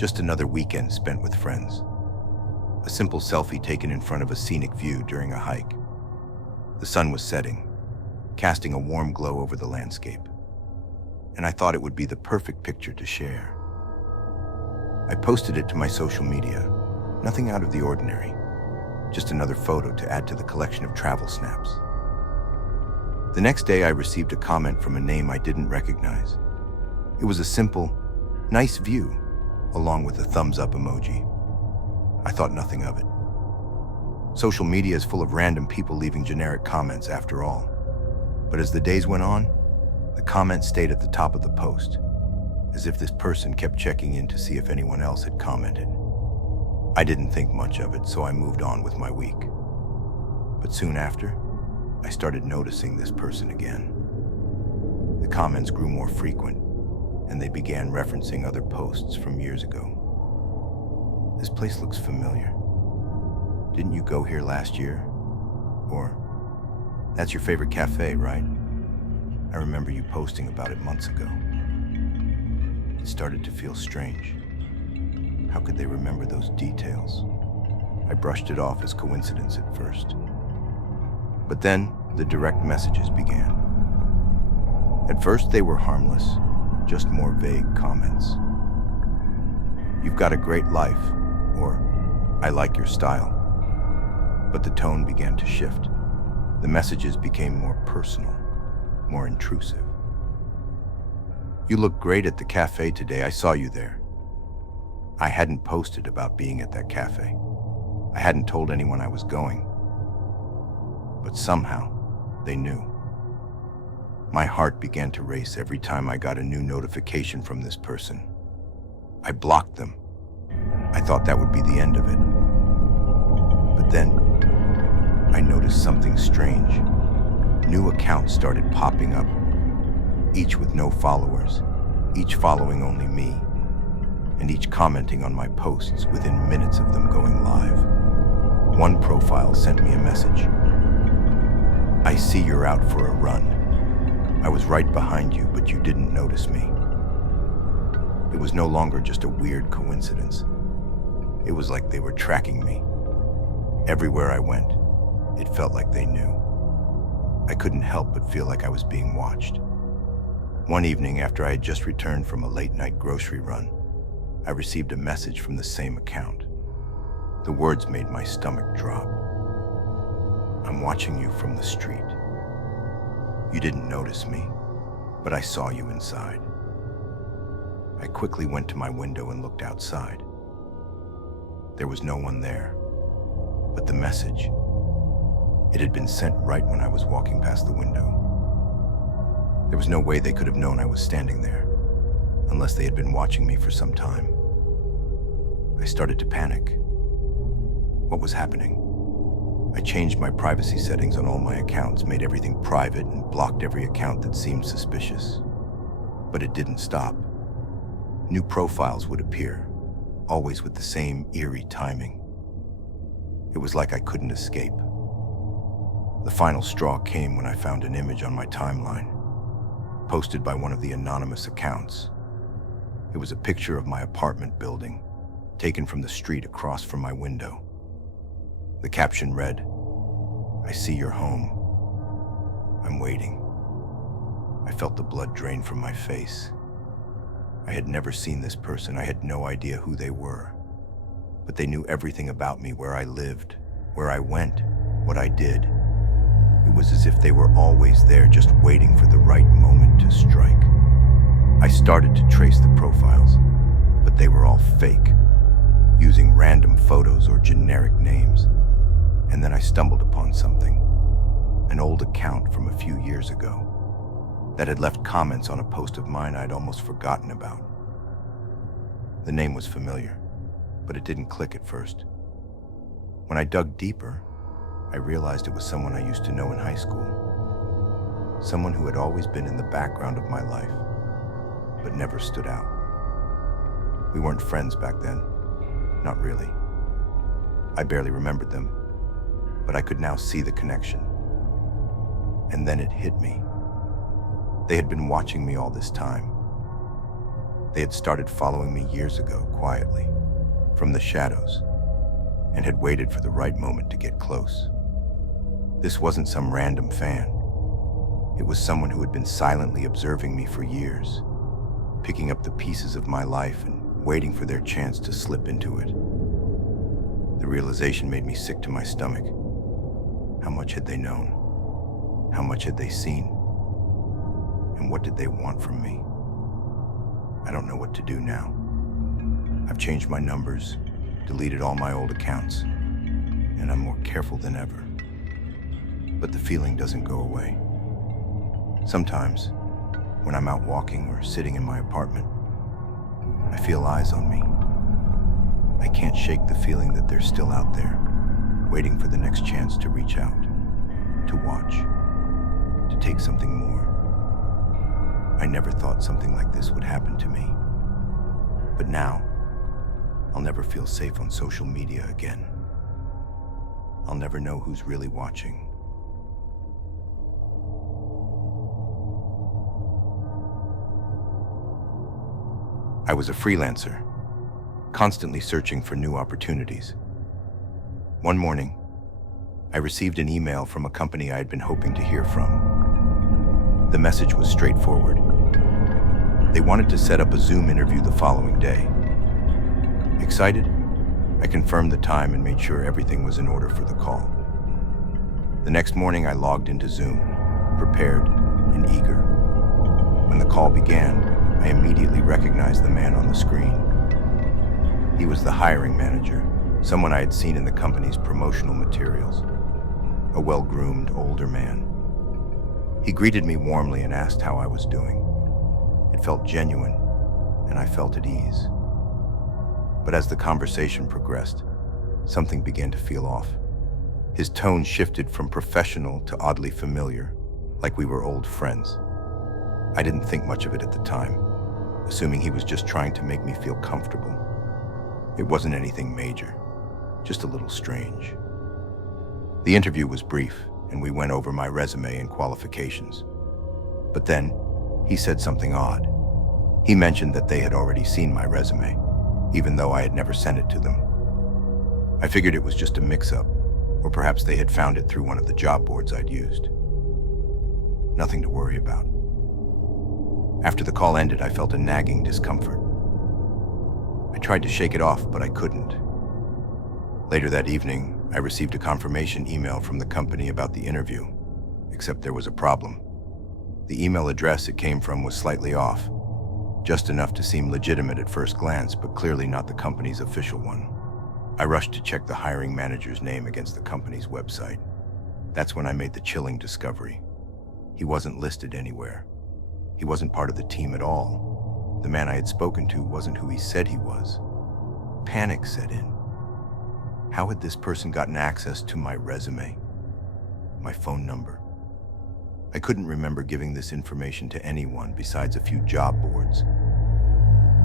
Just another weekend spent with friends. A simple selfie taken in front of a scenic view during a hike. The sun was setting, casting a warm glow over the landscape, and I thought it would be the perfect picture to share. I posted it to my social media, nothing out of the ordinary, just another photo to add to the collection of travel snaps. The next day, I received a comment from a name I didn't recognize. It was a simple, "Nice view," along with a thumbs up emoji. I thought nothing of it. Social media is full of random people leaving generic comments after all. But as the days went on, the comments stayed at the top of the post, as if this person kept checking in to see if anyone else had commented. I didn't think much of it, so I moved on with my week. But soon after, I started noticing this person again. The comments grew more frequent, and they began referencing other posts from years ago. "This place looks familiar. Didn't you go here last year?" Or, "That's your favorite cafe, right? I remember you posting about it months ago." It started to feel strange. How could they remember those details? I brushed it off as coincidence at first. But then, the direct messages began. At first, they were harmless, just more vague comments. "You've got a great life," or "I like your style." But the tone began to shift. The messages became more personal, more intrusive. "You look great at the cafe today. I saw you there." I hadn't posted about being at that cafe. I hadn't told anyone I was going. But somehow, they knew. My heart began to race every time I got a new notification from this person. I blocked them. I thought that would be the end of it. But then, I noticed something strange. New accounts started popping up, each with no followers, each following only me, and each commenting on my posts within minutes of them going live. One profile sent me a message. "I see you're out for a run. I was right behind you, but you didn't notice me." It was no longer just a weird coincidence. It was like they were tracking me. Everywhere I went, it felt like they knew. I couldn't help but feel like I was being watched. One evening, after I had just returned from a late-night grocery run, I received a message from the same account. The words made my stomach drop. "I'm watching you from the street. You didn't notice me, but I saw you inside." I quickly went to my window and looked outside. There was no one there, but the message, it had been sent right when I was walking past the window. There was no way they could have known I was standing there, unless they had been watching me for some time. I started to panic. What was happening? I changed my privacy settings on all my accounts, made everything private, and blocked every account that seemed suspicious. But it didn't stop. New profiles would appear, always with the same eerie timing. It was like I couldn't escape. The final straw came when I found an image on my timeline, posted by one of the anonymous accounts. It was a picture of my apartment building, taken from the street across from my window. The caption read, "I see you're home. I'm waiting." I felt the blood drain from my face. I had never seen this person. I had no idea who they were. But they knew everything about me, where I lived, where I went, what I did. It was as if they were always there, just waiting for the right moment to strike. I started to trace the profiles, but they were all fake, using random photos or generic names. And then I stumbled upon something, an old account from a few years ago that had left comments on a post of mine I'd almost forgotten about. The name was familiar, but it didn't click at first. When I dug deeper, I realized it was someone I used to know in high school. Someone who had always been in the background of my life, but never stood out. We weren't friends back then, not really. I barely remembered them, but I could now see the connection. And then it hit me. They had been watching me all this time. They had started following me years ago, quietly, from the shadows, and had waited for the right moment to get close. This wasn't some random fan. It was someone who had been silently observing me for years, picking up the pieces of my life and waiting for their chance to slip into it. The realization made me sick to my stomach. How much had they known? How much had they seen? And what did they want from me? I don't know what to do now. I've changed my numbers, deleted all my old accounts, and I'm more careful than ever. But the feeling doesn't go away. Sometimes, when I'm out walking or sitting in my apartment, I feel eyes on me. I can't shake the feeling that they're still out there, waiting for the next chance to reach out, to watch, to take something more. I never thought something like this would happen to me. But now, I'll never feel safe on social media again. I'll never know who's really watching. I was a freelancer, constantly searching for new opportunities. One morning, I received an email from a company I had been hoping to hear from. The message was straightforward. They wanted to set up a Zoom interview the following day. Excited, I confirmed the time and made sure everything was in order for the call. The next morning, I logged into Zoom, prepared and eager. When the call began, I immediately recognized the man on the screen. He was the hiring manager, someone I had seen in the company's promotional materials. A well-groomed, older man. He greeted me warmly and asked how I was doing. It felt genuine, and I felt at ease. But as the conversation progressed, something began to feel off. His tone shifted from professional to oddly familiar, like we were old friends. I didn't think much of it at the time, assuming he was just trying to make me feel comfortable. It wasn't anything major, just a little strange. The interview was brief, and we went over my resume and qualifications. But then, he said something odd. He mentioned that they had already seen my resume, even though I had never sent it to them. I figured it was just a mix-up, or perhaps they had found it through one of the job boards I'd used. Nothing to worry about. After the call ended, I felt a nagging discomfort. I tried to shake it off, but I couldn't. Later that evening, I received a confirmation email from the company about the interview, except there was a problem. The email address it came from was slightly off, just enough to seem legitimate at first glance, but clearly not the company's official one. I rushed to check the hiring manager's name against the company's website. That's when I made the chilling discovery. He wasn't listed anywhere. He wasn't part of the team at all. The man I had spoken to wasn't who he said he was. Panic set in. How had this person gotten access to my resume? My phone number? I couldn't remember giving this information to anyone besides a few job boards.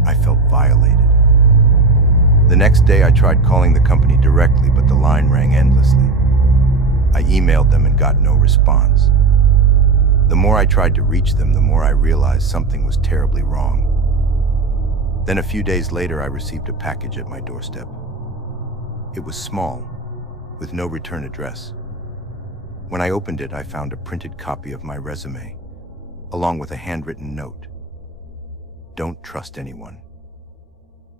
I felt violated. The next day, I tried calling the company directly, but the line rang endlessly. I emailed them and got no response. The more I tried to reach them, the more I realized something was terribly wrong. Then a few days later, I received a package at my doorstep. It was small, with no return address. When I opened it, I found a printed copy of my resume, along with a handwritten note. Don't trust anyone.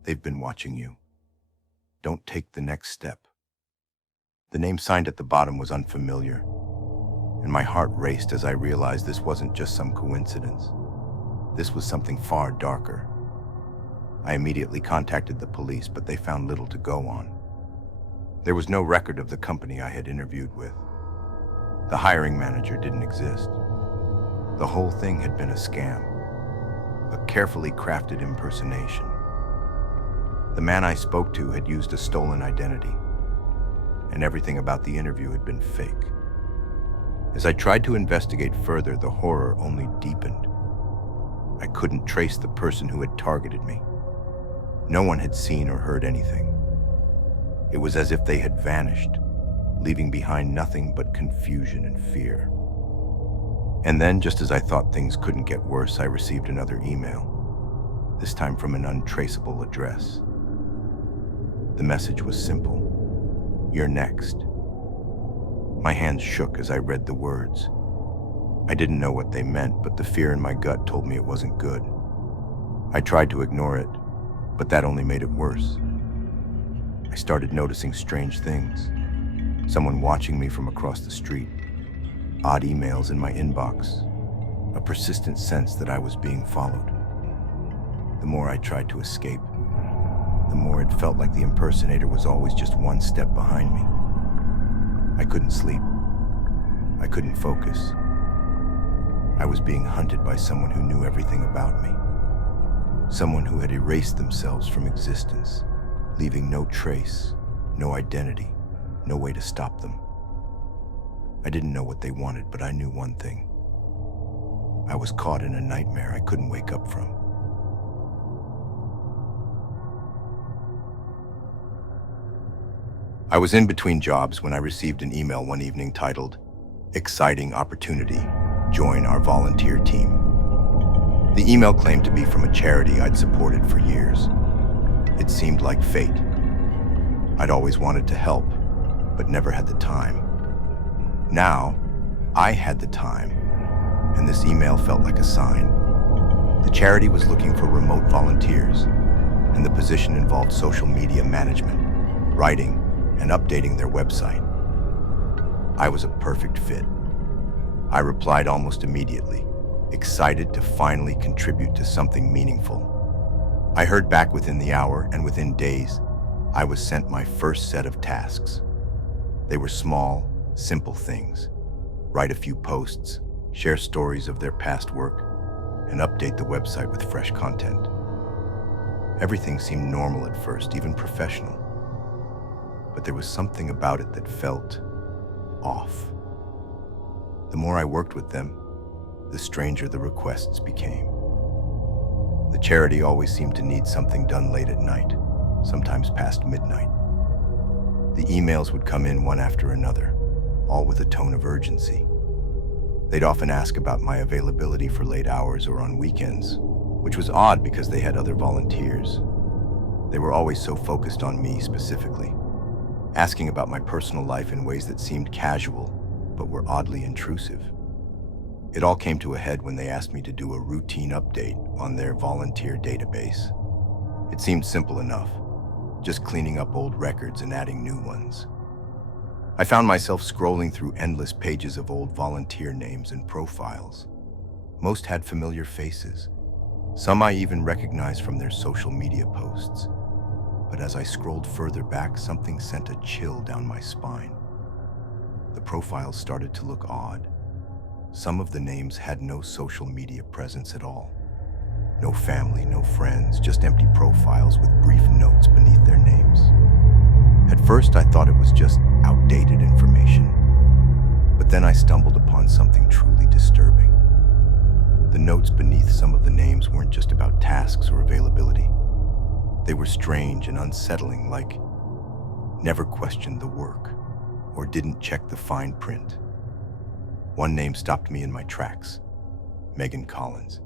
They've been watching you. Don't take the next step. The name signed at the bottom was unfamiliar, and my heart raced as I realized this wasn't just some coincidence. This was something far darker. I immediately contacted the police, but they found little to go on. There was no record of the company I had interviewed with. The hiring manager didn't exist. The whole thing had been a scam, a carefully crafted impersonation. The man I spoke to had used a stolen identity, and everything about the interview had been fake. As I tried to investigate further, the horror only deepened. I couldn't trace the person who had targeted me. No one had seen or heard anything. It was as if they had vanished, leaving behind nothing but confusion and fear. And then, just as I thought things couldn't get worse, I received another email. this time from an untraceable address. The message was simple: "You're next." My hands shook as I read the words. I didn't know what they meant, but the fear in my gut told me it wasn't good. I tried to ignore it, but that only made it worse. I started noticing strange things. Someone watching me from across the street, odd emails in my inbox, a persistent sense that I was being followed. The more I tried to escape, the more it felt like the impersonator was always just one step behind me. I couldn't sleep. I couldn't focus. I was being hunted by someone who knew everything about me. Someone who had erased themselves from existence, leaving no trace, no identity, no way to stop them. I didn't know what they wanted, but I knew one thing. I was caught in a nightmare I couldn't wake up from. I was in between jobs when I received an email one evening titled, "Exciting Opportunity. Join our volunteer team." The email claimed to be from a charity I'd supported for years. It seemed like fate. I'd always wanted to help, but never had the time. Now, I had the time, and this email felt like a sign. The charity was looking for remote volunteers, and the position involved social media management, writing, and updating their website. I was a perfect fit. I replied almost immediately, excited to finally contribute to something meaningful. I heard back within the hour, and within days, I was sent my first set of tasks. They were small, simple things. Write a few posts, share stories of their past work, and update the website with fresh content. Everything seemed normal at first, even professional. But there was something about it that felt off. The more I worked with them, the stranger the requests became. The charity always seemed to need something done late at night, sometimes past midnight. The emails would come in one after another, all with a tone of urgency. They'd often ask about my availability for late hours or on weekends, which was odd because they had other volunteers. They were always so focused on me specifically, asking about my personal life in ways that seemed casual, but were oddly intrusive. It all came to a head when they asked me to do a routine update on their volunteer database. It seemed simple enough, just cleaning up old records and adding new ones. I found myself scrolling through endless pages of old volunteer names and profiles. Most had familiar faces. Some I even recognized from their social media posts. But as I scrolled further back, something sent a chill down my spine. The profiles started to look odd. Some of the names had no social media presence at all. No family, no friends, just empty profiles with brief notes beneath their names. At first, I thought it was just outdated information. But then I stumbled upon something truly disturbing. The notes beneath some of the names weren't just about tasks or availability. They were strange and unsettling, like never questioned the work or didn't check the fine print. One name stopped me in my tracks: Megan Collins.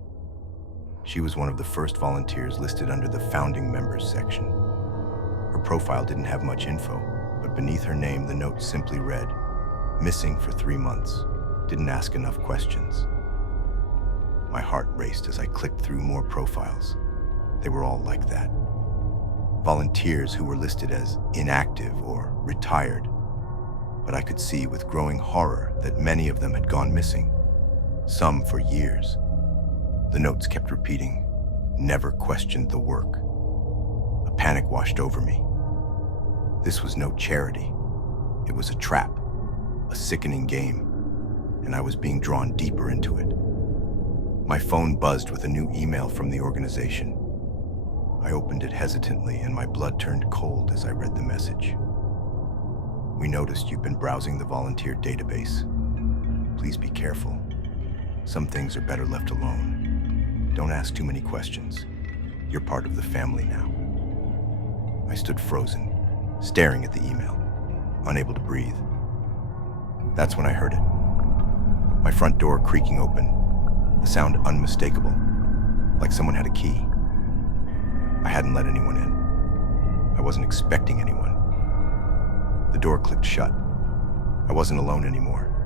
She was one of the first volunteers listed under the founding members section. Her profile didn't have much info, but beneath her name the note simply read, "Missing for 3 months, didn't ask enough questions." My heart raced as I clicked through more profiles. They were all like that. Volunteers who were listed as inactive or retired. But I could see with growing horror that many of them had gone missing, some for years. The notes kept repeating, "Never questioned the work." A panic washed over me. This was no charity. It was a trap, a sickening game, and I was being drawn deeper into it. My phone buzzed with a new email from the organization. I opened it hesitantly, and my blood turned cold as I read the message. "We noticed you've been browsing the volunteer database. Please be careful. Some things are better left alone. Don't ask too many questions. You're part of the family now." I stood frozen, staring at the email, unable to breathe. That's when I heard it. My front door creaking open, the sound unmistakable, like someone had a key. I hadn't let anyone in. I wasn't expecting anyone. The door clicked shut. I wasn't alone anymore.